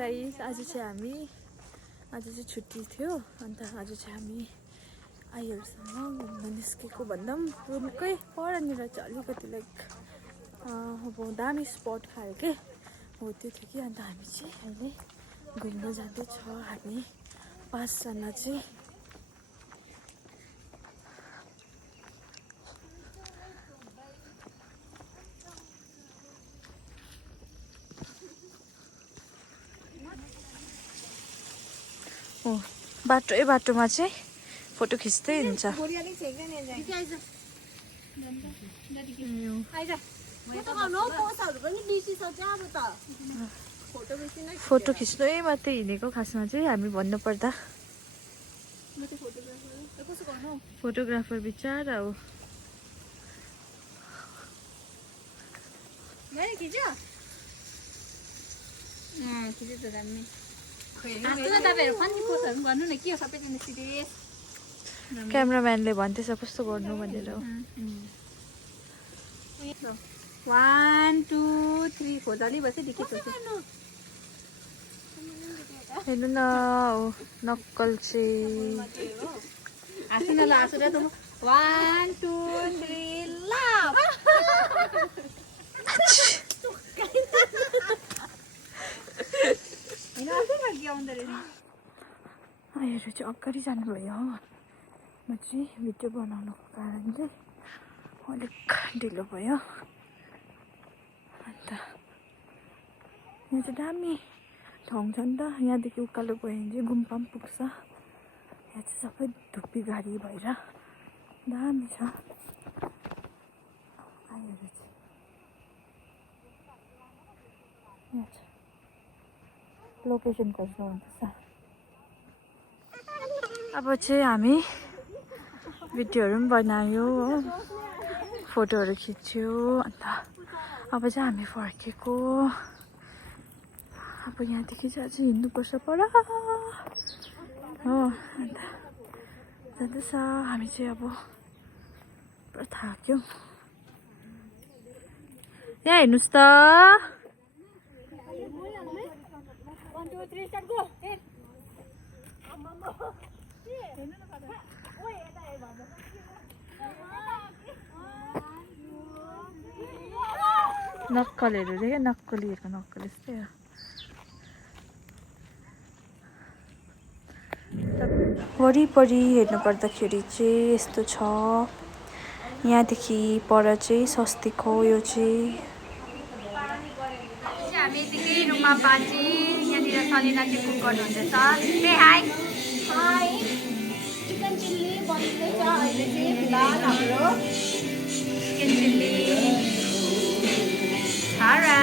guys आज चाहिँ छुट्टी थियो अन्त आज चाहिँ हामी आईहरूसँग घुम्न निस्केको भन्दा पनि रुमकै परनिर चाहिँ अलिकति लाइक अब दामी स्पट खालके हो त्यो थियो कि अन्त हामी चाहिँ अहिले घुम्न जाँदैछ हामी 5 जना चाहिँ बाटोमा चाहिँ फोटो खिच्दै हुन्छ फोटो खिच्नै मात्रै हिँडेको खासमा चाहिँ हामी भन्नुपर्दा फोटोग्राफर बिचारा हो क्यामेराम्यानले भन्दैछ कस्तो गर्नु भनेर 1 2 3 खोजाली बसे देखितो हेर्नु न नक्कल चाहिँ आसिन ल आसुरा त 1 2 3 लाभ आएर चाहिँ अगाडि जानुभयो म चाहिँ भिडियो बनाउनुको कारणले अलिक ढिलो भयो अन्त यहाँ चाहिँ दामी ठाउँ छ नि त यहाँदेखि उकालो गयो भने चाहिँ गुम्पा पनि पुग्छ यहाँ चाहिँ सबै धुप्पी गाडी भएर दामी छ आएर चाहिँ यहाँ छ लोकेसन खोज्नु हुन्छ अब चाहिँ हामी भिडियोहरू पनि बनायो हो फोटोहरू खिच्यो अन्त अब चाहिँ हामी फर्केको अब यहाँदेखि चाहिँ अझै हिँड्नुपर्छ पर हो अन्त जाँदैछ हामी चाहिँ अब पुरा थाक्यो यहाँ हेर्नुहोस् त नक्कलहरू देख्यो नक्कलीहरूको नक्कल यस्तै हो वरिपरि हेर्नु पर्दाखेरि चाहिँ यस्तो छ यहाँदेखि पर चाहिँ सस्ती हो यो चाहिँ हामी यतिकै रुममा बाजी यहाँनिर सलिना चाहिँ कुक गर्नुहुँदैछ हे हाई हाई चिकन चिल्ली बनिँदैछ अहिले चाहिँ फिलहाल हाम्रो चिकन चिल्ली हारा